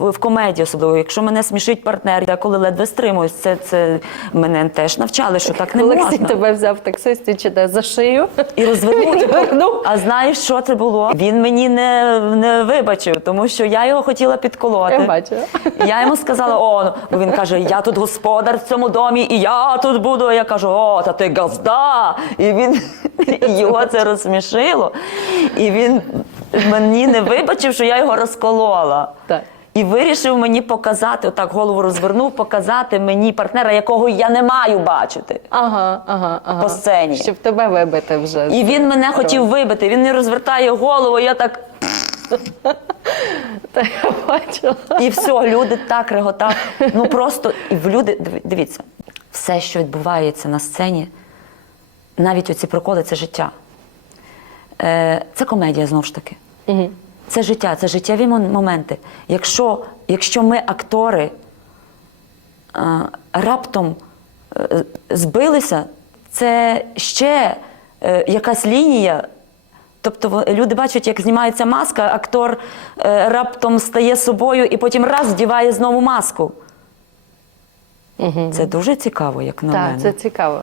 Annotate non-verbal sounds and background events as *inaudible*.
в, комедії, особливо, якщо мене смішить партнер, я коли ледве стримуюсь, це, це мене теж навчали, що так не Олексій можна. тебе взяв таксисті чи де за шию. І розвернув. *laughs* А знаєш, що це було? Він мені не, не вибачив, тому що я його хотіла підколоти. Я бачила. Я йому сказала, о, ну, бо він каже, я тут господар в цьому домі, і я тут буду. А я кажу, о, та ти газда. І він *laughs* його це розсмішило. І він мені не вибачив, що я його розколола. Так. І вирішив мені показати, отак голову розвернув, показати мені партнера, якого я не маю бачити. Ага, ага, ага. По сцені. Щоб тебе вибити вже. І він мене хотів вибити. Він не розвертає голову. Я так *laughs* Та я бачила. і все, люди так реготали. Ну просто і в люди диві- дивіться, все, що відбувається на сцені, навіть оці приколи, це життя. Е, це комедія знову ж таки. Це життя, це життєві моменти. Якщо, якщо ми, актори, е, раптом е, збилися, це ще е, якась лінія. Тобто люди бачать, як знімається маска, актор раптом стає собою і потім раз вдіває знову маску. Це дуже цікаво, як на Так, мене. це цікаво.